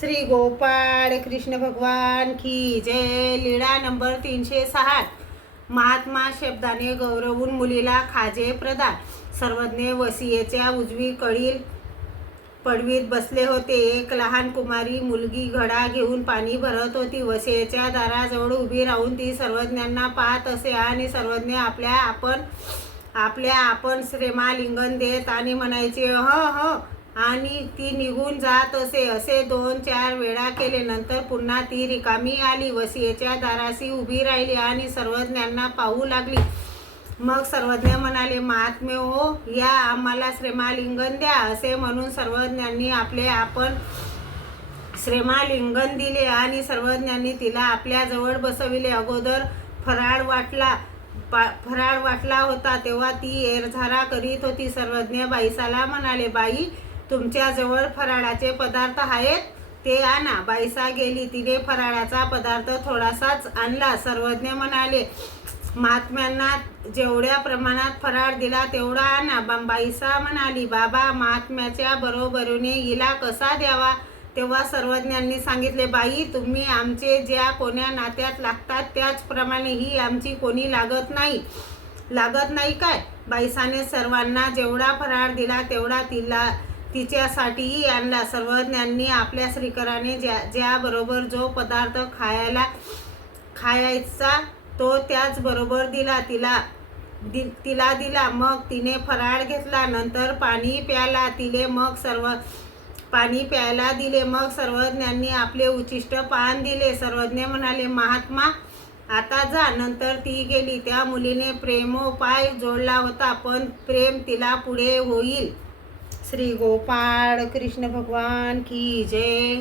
श्री गोपाळ कृष्ण भगवान की जय। लीळा नंबर 360। महात्मा शब्दाने गौरवून मुलीला खाजे प्रदान। सर्वज्ञ वसियेच्या उजवी कडील पडवीत बसले होते। एक लहान कुमारी मुलगी घडा घेऊन पाणी भरत होती। वसियेच्या दाराजवळ उभी राहून ती सर्वज्ञांना पाहत असे आणि सर्वज्ञ आपल्या आपण श्रेमालिंगन देत आणि म्हणायचे ह आणि ती निघून जात असे। असे 2-4 वेळा केले। नंतर पुन्हा ती रिकामी आली, वसियेच्या दाराशी उभी राहिली आणि सर्वज्ञांना पाहू लागली। मग सर्वज्ञ म्हणाले, महात्मे हो, या आम्हाला श्रेमालिंगन द्या। असे म्हणून सर्वज्ञांनी आपले आपण श्रेमालिंगन दिले आणि सर्वज्ञांनी तिला आपल्या जवळ बसविले। अगोदर फराळ वाटला होता तेव्हा ती एरझारा करीत होती। सर्वज्ञ बाईसाला म्हणाले, बाई, तुमच्याजवळ फराळाचे पदार्थ आहेत, ते आणा। बाईसा गेली, तिने फराळाचा पदार्थ थोडासाच आणला। सर्वज्ञ म्हणाले, महात्म्यांना जेवढ्या प्रमाणात फराळ दिला तेवढा आणा। बाईसा म्हणाली, बाबा, महात्म्याच्या बरोबरीने हिला कसा द्यावा? तेव्हा सर्वज्ञांनी सांगितले, बाई, तुम्ही आमचे ज्या कोण्या नात्यात लागतात त्याचप्रमाणे ही आमची कोणी लागत नाही काय? बाईसाने सर्वांना जेवढा फराळ दिला तेवढा तिच्यासाठीही आणला। सर्वज्ञांनी आपल्या श्रीकराने ज्याबरोबर जो पदार्थ खायचा तो त्याचबरोबर तिला दिला। मग तिने फराळ घेतला, नंतर पाणी प्यायला दिले। मग सर्वज्ञांनी आपले उच्छिष्ट पान दिले। सर्वज्ञ म्हणाले, महात्मा, आता जा। नंतर ती गेली। त्या मुलीने प्रेमोपाय जोडला होता, पण प्रेम तिला पुढे होईल। श्री गोपाळ कृष्ण भगवान की जय।